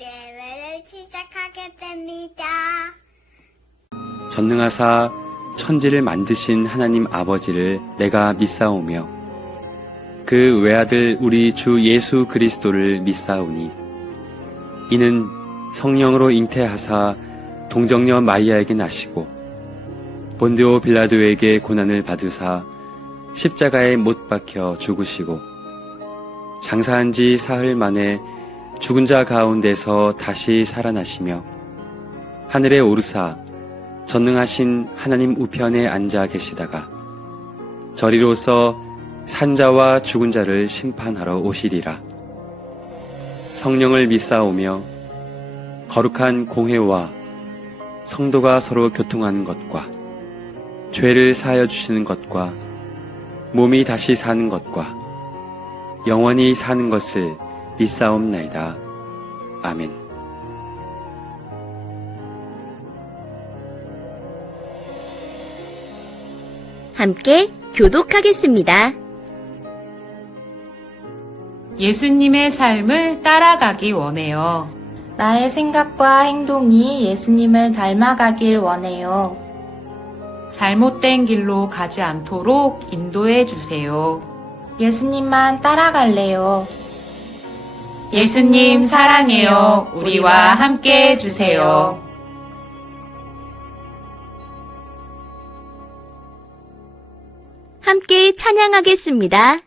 예배를 시작하겠습니다. 전능하사 천지를 만드신 하나님 아버지를 내가 믿사오며 그 외아들 우리 주 예수 그리스도를 믿사오니 이는 성령으로 잉태하사 동정녀 마리아에게 나시고 본디오 빌라도에게 고난을 받으사 십자가에 못 박혀 죽으시고 장사한 지 사흘 만에 죽은 자 가운데서 다시 살아나시며 하늘에 오르사 전능하신 하나님 우편에 앉아 계시다가 저리로서 산자와 죽은 자를 심판하러 오시리라. 성령을 믿사오며 거룩한 공회와 성도가 서로 교통하는 것과 죄를 사하여 주시는 것과 몸이 다시 사는 것과 영원히 사는 것을 믿사옵나이다. 아멘. 함께 교독하겠습니다. 예수님의 삶을 따라가기 원해요. 나의 생각과 행동이 예수님을 닮아가길 원해요. 잘못된 길로 가지 않도록 인도해 주세요. 예수님만 따라갈래요. 예수님 사랑해요. 우리와 함께 해주세요. 함께 찬양하겠습니다.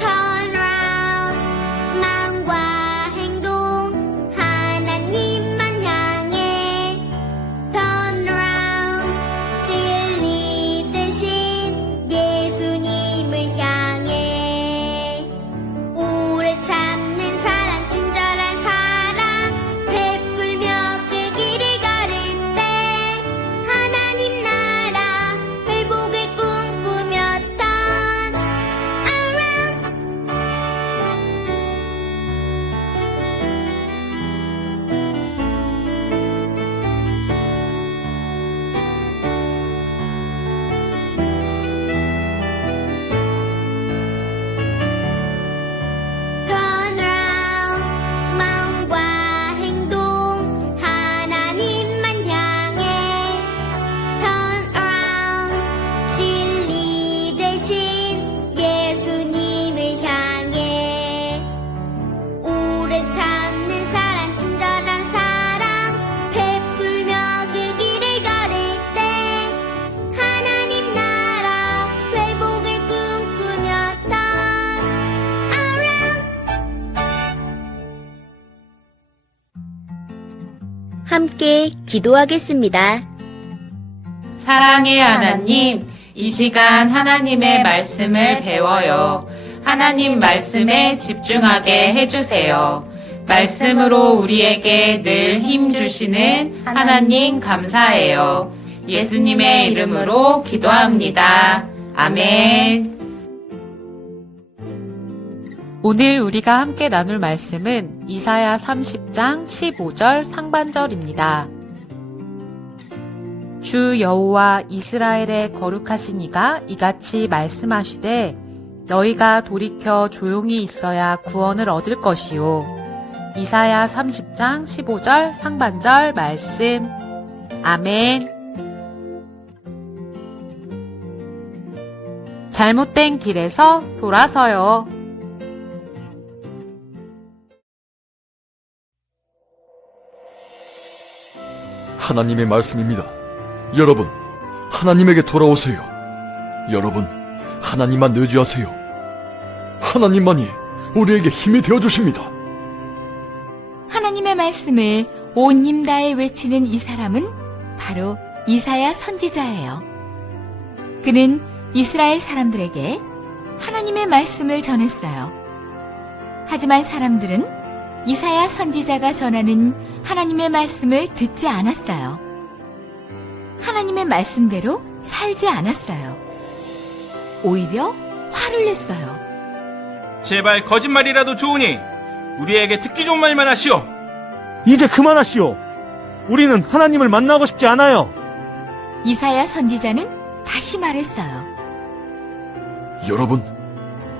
Turn around, 마음과 행동 하나님만 향해. Turn around, 진리 대신 예수님을 향해. 오래 참는 사랑, 친절한 사랑 베풀며 그 길을 걸을 때 하나님 나라 회복을 꿈꾸며 turn around. Turn around, 마음과 행동 하나님만 향해. Turn around, 진리 대신 예수님을 향해. 오래 참는 사랑, 친절한 사랑 베풀며 그 길을 걸을 때 하나님 나라 회복을 꿈꾸며 turn around. 함께 기도하겠습니다. 사랑의 하나님, 이 시간 하나님의 말씀을 배워요. 하나님 말씀에 집중하게 해주세요. 말씀으로 우리에게 늘 힘 주시는 하나님 감사해요. 예수님의 이름으로 기도합니다. 아멘. 오늘 우리가 함께 나눌 말씀은 이사야 30장 15절 상반절입니다. 주 여호와 이스라엘의 거룩하신 이가 이같이 말씀하시되 너희가 돌이켜 조용히 있어야 구원을 얻을 것이요. 이사야 30장 15절 상반절 말씀. 아멘. 잘못된 길에서 돌아서요. 하나님의 말씀입니다. 여러분, 하나님에게 돌아오세요. 여러분, 하나님만 의지하세요. 하나님만이 우리에게 힘이 되어주십니다. 하나님의 말씀을 온 힘 다해 외치는 이 사람은 바로 이사야 선지자예요. 그는 이스라엘 사람들에게 하나님의 말씀을 전했어요. 하지만 사람들은 이사야 선지자가 전하는 하나님의 말씀을 듣지 않았어요. 하나님의 말씀대로 살지 않았어요. 오히려 화를 냈어요. 제발 거짓말이라도 좋으니 우리에게 듣기 좋은 말만 하시오. 이제 그만하시오. 우리는 하나님을 만나고 싶지 않아요. 이사야 선지자는 다시 말했어요. 여러분,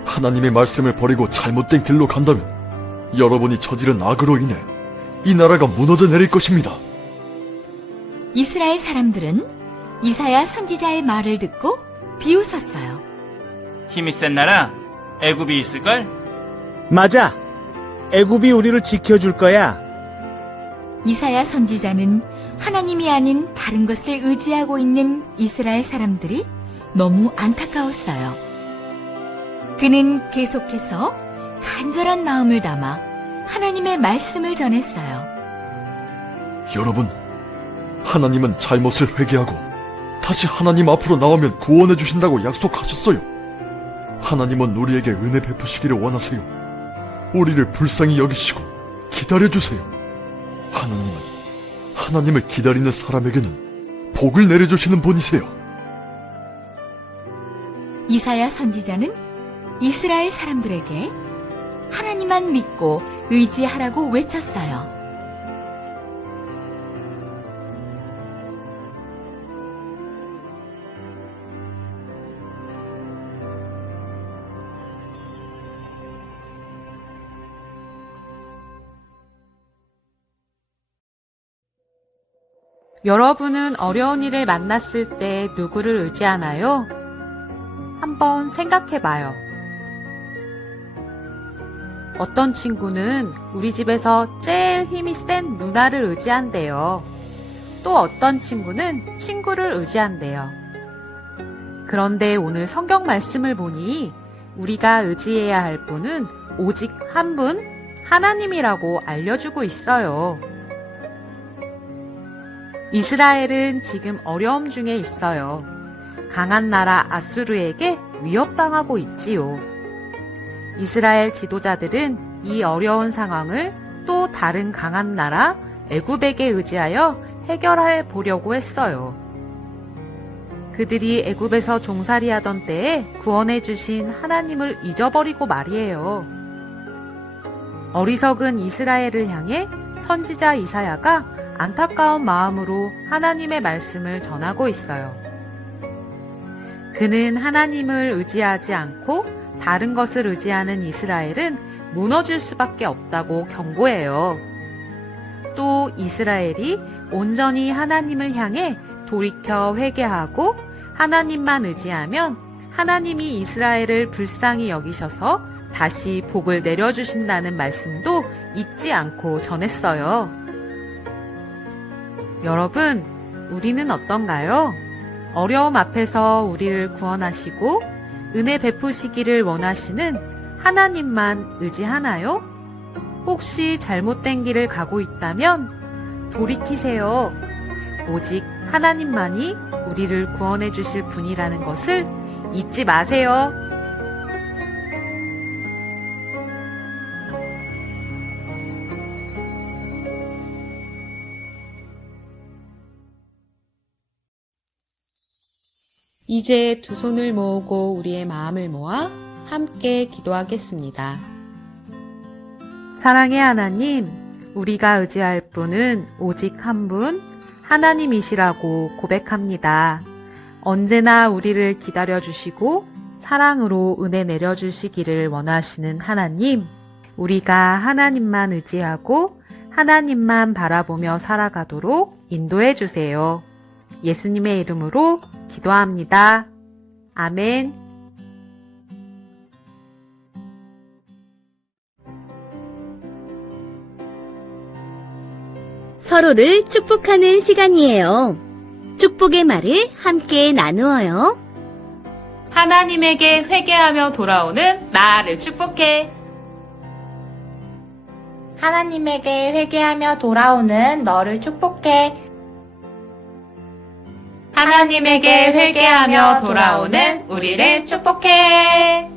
하나님의 말씀을 버리고 잘못된 길로 간다면 여러분이 저지른 악으로 인해 이 나라가 무너져 내릴 것입니다. 이스라엘 사람들은 이사야 선지자의 말을 듣고 비웃었어요. 힘이 센 나라 애굽이 있을걸? 맞아. 애굽이 우리를 지켜줄 거야. 이사야 선지자는 하나님이 아닌 다른 것을 의지하고 있는 이스라엘 사람들이 너무 안타까웠어요. 그는 계속해서 간절한 마음을 담아 하나님의 말씀을 전했어요. 여러분, 하나님은 잘못을 회개하고 다시 하나님 앞으로 나오면 구원해 주신다고 약속하셨어요. 하나님은 우리에게 은혜 베푸시기를 원하세요. 우리를 불쌍히 여기시고 기다려주세요. 하나님을 기다리는 사람에게는 복을 내려주시는 분이세요. 이사야 선지자는 이스라엘 사람들에게 하나님만 믿고 의지하라고 외쳤어요. 여러분은 어려운 일을 만났을 때 누구를 의지하나요? 한번 생각해 봐요. 어떤 친구는 우리 집에서 제일 힘이 센 누나를 의지한대요. 또 어떤 친구는 친구를 의지한대요. 그런데 오늘 성경 말씀을 보니 우리가 의지해야 할 분은 오직 한 분, 하나님이라고 알려주고 있어요. 이스라엘은 지금 어려움 중에 있어요. 강한 나라 아수르에게 위협당하고 있지요. 이스라엘 지도자들은 이 어려운 상황을 또 다른 강한 나라 애굽에게 의지하여 해결해 보려고 했어요. 그들이 애굽에서 종살이하던 때에 구원해 주신 하나님을 잊어버리고 말이에요. 어리석은 이스라엘을 향해 선지자 이사야가 안타까운 마음으로 하나님의 말씀을 전하고 있어요. 그는 하나님을 의지하지 않고 다른 것을 의지하는 이스라엘은 무너질 수밖에 없다고 경고해요. 또 이스라엘이 온전히 하나님을 향해 돌이켜 회개하고 하나님만 의지하면 하나님이 이스라엘을 불쌍히 여기셔서 다시 복을 내려주신다는 말씀도 잊지 않고 전했어요. 여러분, 우리는 어떤가요? 어려움 앞에서 우리를 구원하시고 은혜 베푸시기를 원하시는 하나님만 의지하나요? 혹시 잘못된 길을 가고 있다면 돌이키세요. 오직 하나님만이 우리를 구원해 주실 분이라는 것을 잊지 마세요. 이제 두 손을 모으고 우리의 마음을 모아 함께 기도하겠습니다. 사랑의 하나님, 우리가 의지할 분은 오직 한 분, 하나님이시라고 고백합니다. 언제나 우리를 기다려주시고 사랑으로 은혜 내려주시기를 원하시는 하나님, 우리가 하나님만 의지하고 하나님만 바라보며 살아가도록 인도해 주세요. 예수님의 이름으로 기도합니다. 아멘. 서로를 축복하는 시간이에요. 축복의 말을 함께 나누어요. 하나님에게 회개하며 돌아오는 나를 축복해. 하나님에게 회개하며 돌아오는 너를 축복해. 하나님에게 회개하며 돌아오는 우리를 축복해.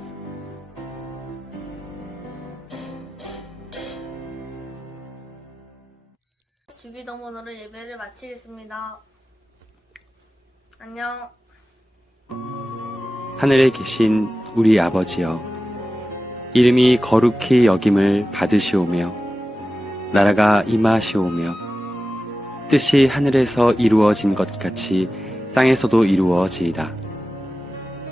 주기도문으로 예배를 마치겠습니다. 안녕. 하늘에 계신 우리 아버지여, 이름이 거룩히 여김을 받으시오며 나라가 임하시오며 뜻이 하늘에서 이루어진 것 같이 땅에서도 이루어지이다.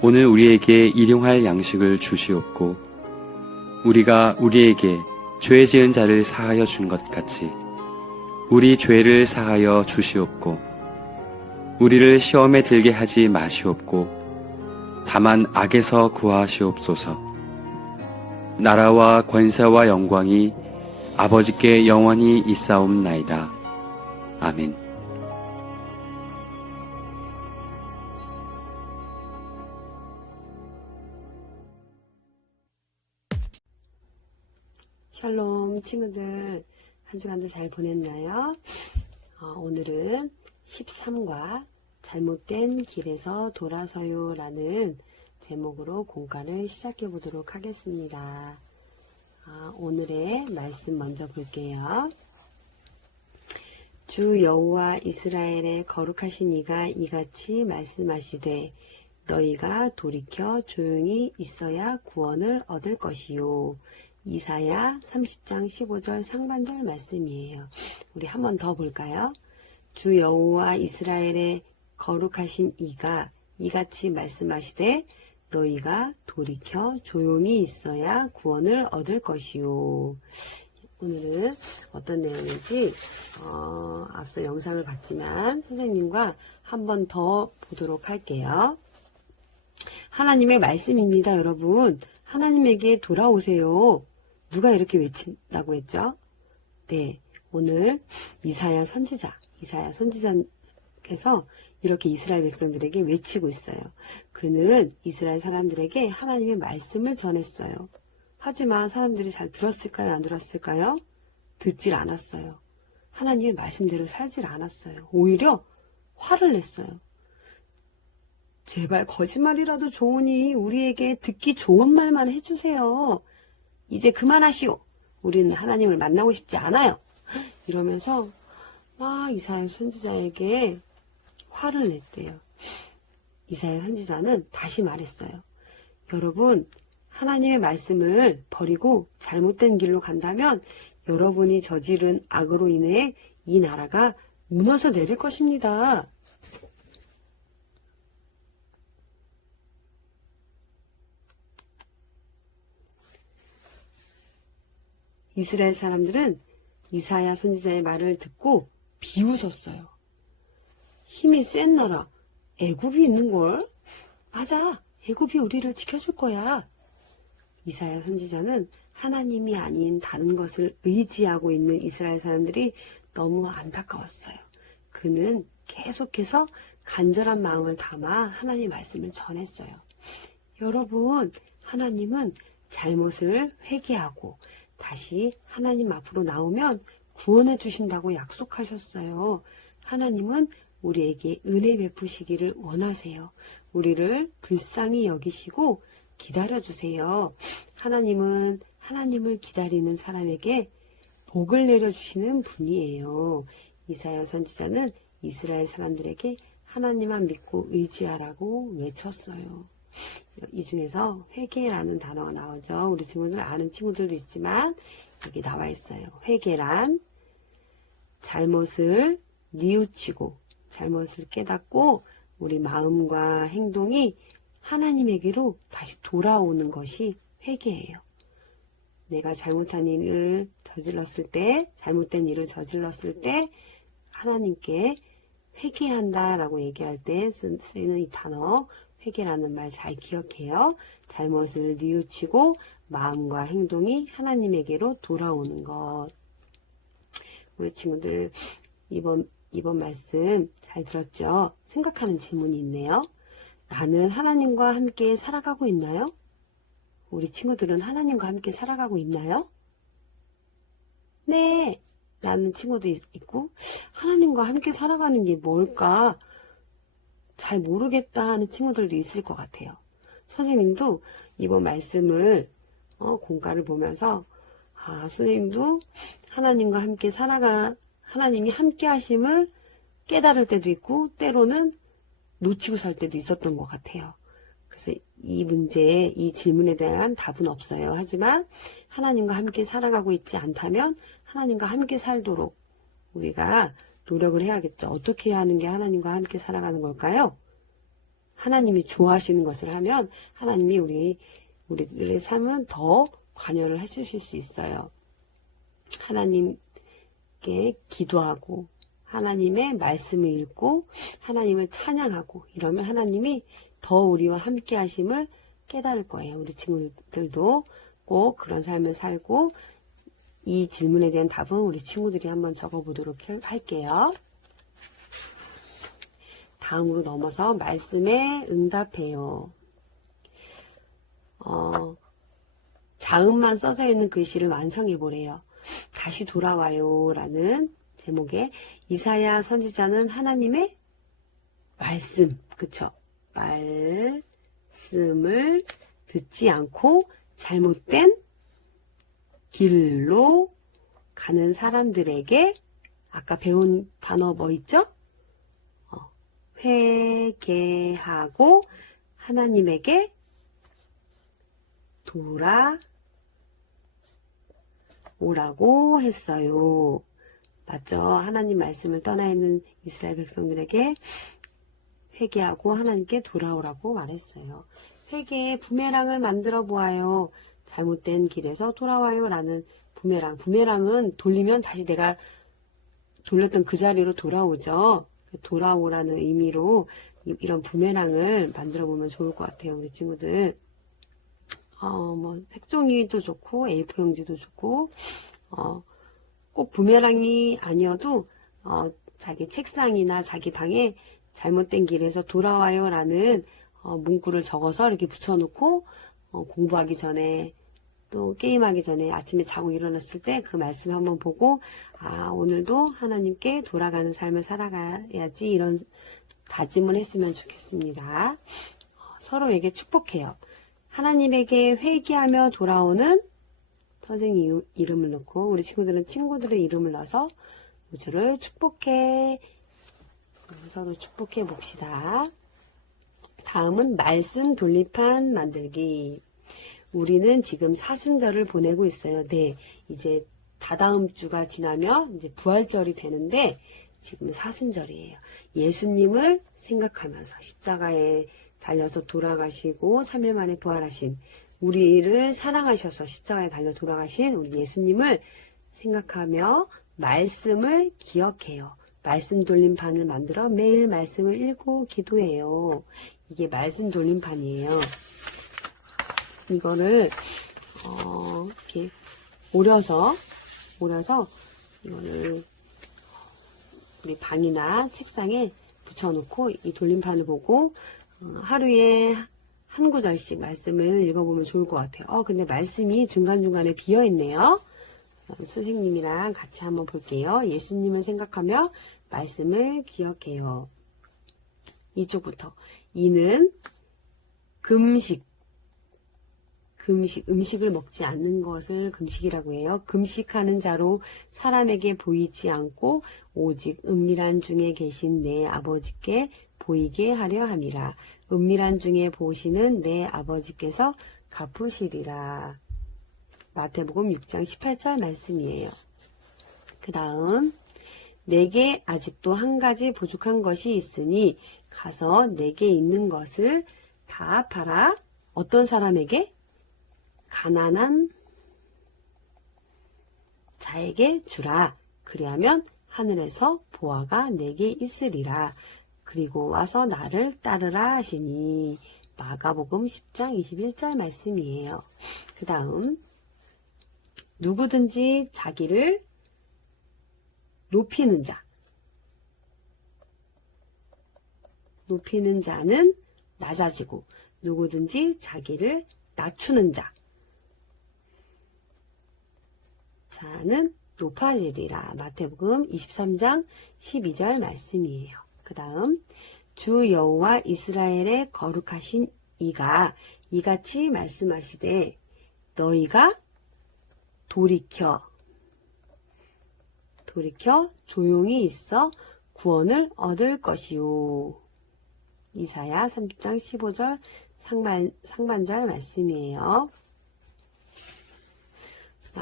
오늘 우리에게 일용할 양식을 주시옵고 우리가 우리에게 죄 지은 자를 사하여 준 것 같이 우리 죄를 사하여 주시옵고 우리를 시험에 들게 하지 마시옵고 다만 악에서 구하시옵소서. 나라와 권세와 영광이 아버지께 영원히 있사옵나이다. 아멘. 샬롬 친구들, 한 주간도 잘 보냈나요? 오늘은 13과 잘못된 길에서 돌아서요 라는 제목으로 공과를 시작해 보도록 하겠습니다. 오늘의 말씀 먼저 볼게요. 주 여호와 이스라엘의 거룩하신 이가 이같이 말씀하시되 너희가 돌이켜 조용히 있어야 구원을 얻을 것이요. 이사야 30장 15절 상반절 말씀이에요. 우리 한 번 더 볼까요? 주 여호와 이스라엘의 거룩하신 이가 이같이 말씀하시되 너희가 돌이켜 조용히 있어야 구원을 얻을 것이요. 오늘은 어떤 내용인지 앞서 영상을 봤지만 선생님과 한 번 더 보도록 할게요. 하나님의 말씀입니다, 여러분. 하나님에게 돌아오세요. 누가 이렇게 외친다고 했죠? 네, 오늘 이사야 선지자께서 이렇게 이스라엘 백성들에게 외치고 있어요. 그는 이스라엘 사람들에게 하나님의 말씀을 전했어요. 하지만 사람들이 잘 들었을까요? 안 들었을까요? 듣질 않았어요. 하나님의 말씀대로 살질 않았어요. 오히려 화를 냈어요. 제발 거짓말이라도 좋으니 우리에게 듣기 좋은 말만 해주세요. 이제 그만하시오. 우리는 하나님을 만나고 싶지 않아요. 이러면서 막 이사야 선지자에게 화를 냈대요. 이사야 선지자는 다시 말했어요. 여러분, 하나님의 말씀을 버리고 잘못된 길로 간다면 여러분이 저지른 악으로 인해 이 나라가 무너져 내릴 것입니다. 이스라엘 사람들은 이사야 선지자의 말을 듣고 비웃었어요. 힘이 센 나라, 애굽이 있는걸? 맞아, 애굽이 우리를 지켜줄 거야. 이사야 선지자는 하나님이 아닌 다른 것을 의지하고 있는 이스라엘 사람들이 너무 안타까웠어요. 그는 계속해서 간절한 마음을 담아 하나님의 말씀을 전했어요. 여러분, 하나님은 잘못을 회개하고 다시 하나님 앞으로 나오면 구원해 주신다고 약속하셨어요. 하나님은 우리에게 은혜 베푸시기를 원하세요. 우리를 불쌍히 여기시고 기다려주세요. 하나님은 하나님을 기다리는 사람에게 복을 내려주시는 분이에요. 이사야 선지자는 이스라엘 사람들에게 하나님만 믿고 의지하라고 외쳤어요. 이 중에서 회개라는 단어가 나오죠. 우리 친구들 아는 친구들도 있지만 여기 나와 있어요. 회개란 잘못을 뉘우치고 잘못을 깨닫고 우리 마음과 행동이 하나님에게로 다시 돌아오는 것이 회개예요. 내가 잘못한 일을 저질렀을 때, 잘못된 일을 저질렀을 때 하나님께 회개한다라고 얘기할 때 쓰이는 이 단어 회개라는 말 잘 기억해요. 잘못을 뉘우치고 마음과 행동이 하나님에게로 돌아오는 것. 우리 친구들 이번 말씀 잘 들었죠? 생각하는 질문이 있네요. 나는 하나님과 함께 살아가고 있나요? 우리 친구들은 하나님과 함께 살아가고 있나요? 네! 라는 친구도 있고 하나님과 함께 살아가는 게 뭘까? 잘 모르겠다 하는 친구들도 있을 것 같아요. 선생님도 이번 말씀을 공과를 보면서 선생님도 하나님과 함께 하나님이 함께 하심을 깨달을 때도 있고 때로는 놓치고 살 때도 있었던 것 같아요. 그래서 이 문제, 이 질문에 대한 답은 없어요. 하지만 하나님과 함께 살아가고 있지 않다면 하나님과 함께 살도록 우리가 노력을 해야겠죠. 어떻게 하는 게 하나님과 함께 살아가는 걸까요? 하나님이 좋아하시는 것을 하면 하나님이 우리들의 삶은 더 관여를 해주실 수 있어요. 하나님께 기도하고 하나님의 말씀을 읽고 하나님을 찬양하고 이러면 하나님이 더 우리와 함께 하심을 깨달을 거예요. 우리 친구들도 꼭 그런 삶을 살고 이 질문에 대한 답은 우리 친구들이 한번 적어보도록 할게요. 다음으로 넘어서 말씀에 응답해요. 자음만 써져 있는 글씨를 완성해 보래요. 다시 돌아와요 라는 제목의 이사야 선지자는 하나님의 말씀, 그쵸? 말씀을 듣지 않고 잘못된 길로 가는 사람들에게 아까 배운 단어 뭐 있죠? 회개하고 하나님에게 돌아오라고 했어요. 맞죠? 하나님 말씀을 떠나 있는 이스라엘 백성들에게 회개하고 하나님께 돌아오라고 말했어요. 회개의 부메랑을 만들어 보아요. 잘못된 길에서 돌아와요 라는 부메랑. 부메랑은 돌리면 다시 내가 돌렸던 그 자리로 돌아오죠. 돌아오라는 의미로 이런 부메랑을 만들어 보면 좋을 것 같아요. 우리 친구들. 뭐 색종이도 좋고 A4 용지도 좋고 꼭 부메랑이 아니어도 자기 책상이나 자기 방에 잘못된 길에서 돌아와요 라는 문구를 적어서 이렇게 붙여놓고 공부하기 전에 또 게임하기 전에 아침에 자고 일어났을 때 그 말씀 한번 보고 오늘도 하나님께 돌아가는 삶을 살아가야지 이런 다짐을 했으면 좋겠습니다. 서로에게 축복해요. 하나님에게 회개하며 돌아오는 선생님 이름을 넣고 우리 친구들은 친구들의 이름을 넣어서 우주를 축복해. 서로 축복해 봅시다. 다음은 말씀 돌림판 만들기. 우리는 지금 사순절을 보내고 있어요. 네, 이제 다다음 주가 지나면 이제 부활절이 되는데 지금 사순절이에요. 예수님을 생각하면서 십자가에 달려서 돌아가시고 3일 만에 부활하신 우리를 사랑하셔서 십자가에 달려 돌아가신 우리 예수님을 생각하며 말씀을 기억해요. 말씀 돌림판을 만들어 매일 말씀을 읽고 기도해요. 이게 말씀 돌림판이에요. 이거를 이렇게 오려서 이거를 우리 방이나 책상에 붙여놓고 이 돌림판을 보고 하루에 한 구절씩 말씀을 읽어보면 좋을 것 같아요. 근데 말씀이 중간중간에 비어있네요. 선생님이랑 같이 한번 볼게요. 예수님을 생각하며 말씀을 기억해요. 이쪽부터. 이는 음식을 먹지 않는 것을 금식이라고 해요. 금식하는 자로 사람에게 보이지 않고 오직 은밀한 중에 계신 내 아버지께 보이게 하려 함이라. 은밀한 중에 보시는 내 아버지께서 갚으시리라. 마태복음 6장 18절 말씀이에요. 그 다음 내게 아직도 한 가지 부족한 것이 있으니 가서 내게 있는 것을 다 팔아 어떤 사람에게? 가난한 자에게 주라. 그리하면 하늘에서 보화가 내게 있으리라. 그리고 와서 나를 따르라 하시니. 마가복음 10장 21절 말씀이에요. 그 다음 누구든지 자기를 높이는 자. 높이는 자는 낮아지고 누구든지 자기를 낮추는 자는 높아지리라. 마태복음 23장 12절 말씀이에요. 그 다음 주 여호와 이스라엘의 거룩하신 이가 이같이 말씀하시되 너희가 돌이켜 조용히 있어 구원을 얻을 것이요. 이사야 30장 15절 상반절 말씀이에요.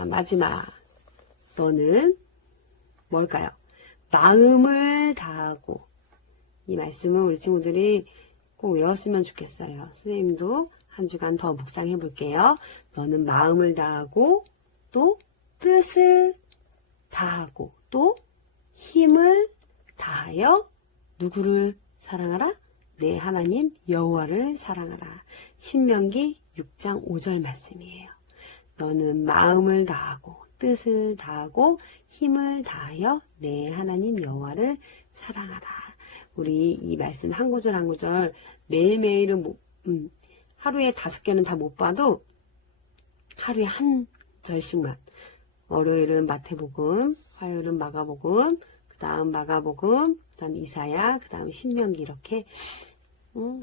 마지막. 너는 뭘까요? 마음을 다하고. 이 말씀은 우리 친구들이 꼭 외웠으면 좋겠어요. 선생님도 한 주간 더 묵상해 볼게요. 너는 마음을 다하고, 또 뜻을 다하고, 또 힘을 다하여 누구를 사랑하라? 내 하나님 여호와를 사랑하라. 신명기 6장 5절 말씀이에요. 너는 마음을 다하고 뜻을 다하고 힘을 다하여 내 하나님 여호와를 사랑하라. 우리 이 말씀 한 구절 한 구절 매일매일은 하루에 5개는 다 못 봐도 하루에 한 절씩만, 월요일은 마태복음, 화요일은 마가복음, 그 다음 마가복음, 그 다음 이사야, 그 다음 신명기, 이렇게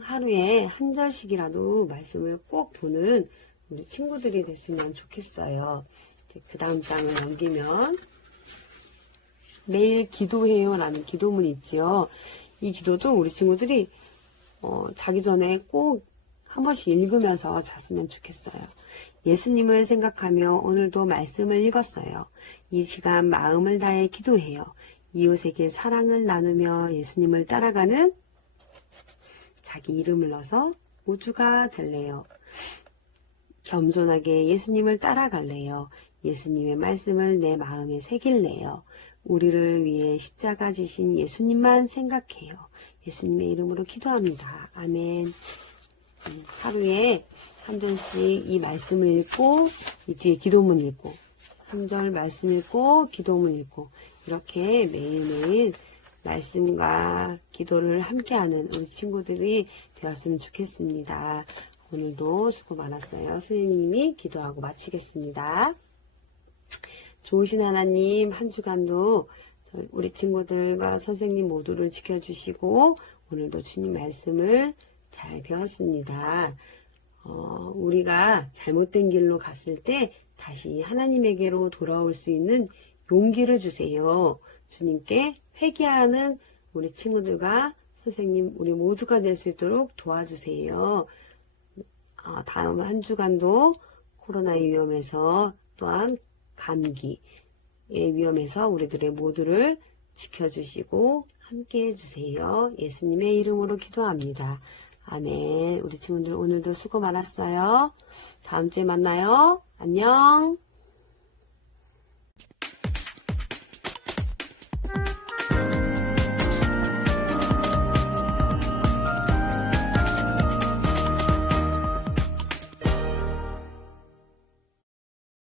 하루에 한 절씩이라도 말씀을 꼭 보는 우리 친구들이 됐으면 좋겠어요. 그 다음 장을 넘기면 매일 기도해요 라는 기도문이 있죠. 이 기도도 우리 친구들이 자기 전에 꼭 한 번씩 읽으면서 잤으면 좋겠어요. 예수님을 생각하며 오늘도 말씀을 읽었어요. 이 시간 마음을 다해 기도해요. 이웃에게 사랑을 나누며 예수님을 따라가는 자기 이름을 넣어서 우주가 될래요. 겸손하게 예수님을 따라갈래요. 예수님의 말씀을 내 마음에 새길래요. 우리를 위해 십자가 지신 예수님만 생각해요. 예수님의 이름으로 기도합니다. 아멘. 하루에 한 절씩 이 말씀을 읽고 이 뒤에 기도문 읽고 한 절 말씀 읽고 기도문 읽고 이렇게 매일매일 말씀과 기도를 함께하는 우리 친구들이 되었으면 좋겠습니다. 오늘도 수고 많았어요. 선생님이 기도하고 마치겠습니다. 좋으신 하나님, 한 주간도 우리 친구들과 선생님 모두를 지켜주시고 오늘도 주님 말씀을 잘 배웠습니다. 우리가 잘못된 길로 갔을 때 다시 하나님에게로 돌아올 수 있는 용기를 주세요. 주님께 회개하는 우리 친구들과 선생님, 우리 모두가 될 수 있도록 도와주세요. 다음 한 주간도 코로나의 위험에서 또한 감기의 위험에서 우리들의 모두를 지켜주시고 함께 해주세요. 예수님의 이름으로 기도합니다. 아멘. 우리 친구들 오늘도 수고 많았어요. 다음 주에 만나요. 안녕.